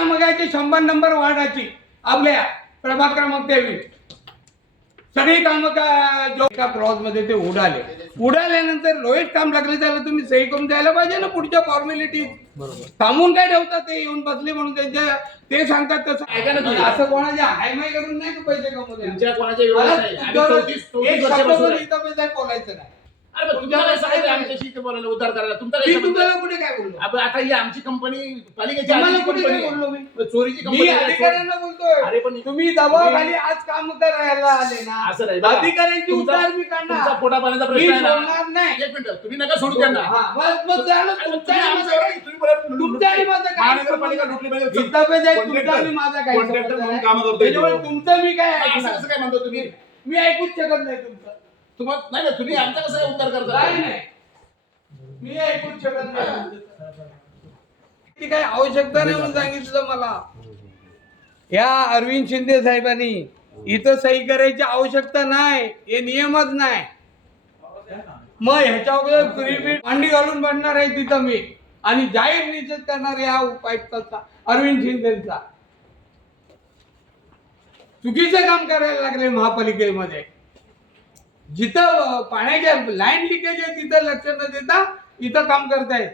कामं घ्यायची 100 नंबर वार्डाची आपल्या प्रभाग क्रमांक 23 सगळी कामं का एका क्लॉज मध्ये ते उडाल्यानंतर लोएस्ट काम लागले त्याला तुम्ही सही करून द्यायला पाहिजे ना पुढच्या फॉर्मॅलिटी. थांबून काय ठेवतात ते येऊन बसले म्हणून त्यांच्या ते सांगतात तसं ऐका ना तुम्ही असं कोणाच्या हायमाय करून नाही तू पैसे कमवले तुमच्या कोणाच्या एक शब्द पण इथं बोलायचं नाही. अरे तुम्हाला सांगितलं आमच्याशी इथे बोलायला उद्धार करायला तुम्हाला कुठे काय बोललो आता ही आमची कंपनी पालिकेची कुठे काय बोललो मी चोरीची मी अधिकाऱ्यांना बोलतोय. अरे पण तुम्ही दबावाखाली आज काम करायला आले ना असं नाही अधिकाऱ्यांची उद्धार मी काढणार तुमचा पोटा पाण्याचा प्रश्न आहे सोडणार नाही. एक मिनिट तुम्ही नका सोडू त्यांना तुमच्या आणि माझं काय महानगरपालिका लुटली पाहिजे तुमचा आणि माझा काय तुमचं मी काय असं काय म्हणतो तुम्ही मी ऐकूच शकत नाही तुमचं तुम्हाला नाही ना तुम्ही आमचा कसा उद्धार करता नाही मी ऐकूच शकत नाही. ती काय आवश्यकता नाही म्हणून सांगितलं मला या अरविंद शिंदे साहेबांनी इथं सही करायची आवश्यकता नाही हे नियमच नाही. मग ह्याच्या अगोदर मांडी घालून बनणार आहे तिथं मी आणि जाहीर निषेध करणार या उपायुक्ताचा अरविंद शिंदेचा. चुकीचं काम करायला लागले महापालिकेमध्ये. जिथं पाण्याच्या लाईन लिकेज आहे तिथं लक्ष न देता इथं काम करतायत.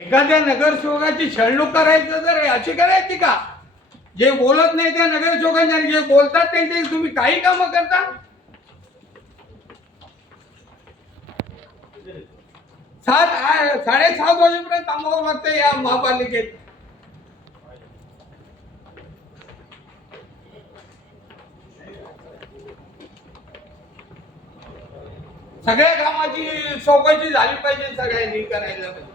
एखाद्या नगरसेवकाची छळणूक करायचं तर अशी करायची का? जे बोलत नाही त्या नगरसेवकांच्या जे बोलतात त्यांचे तुम्ही काही कामं करता. 7:30 वाजेपर्यंत थांबावं लागतं या महापालिकेत. सगळ्या कामाची चौकशी झाली पाहिजे सगळ्यांनी करायला पाहिजे.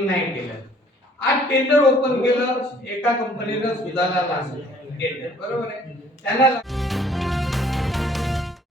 नाही केलं आज टेंडर ओपन केलं एका कंपनीनं सुधारला टेंडर बरोबर आहे त्यांना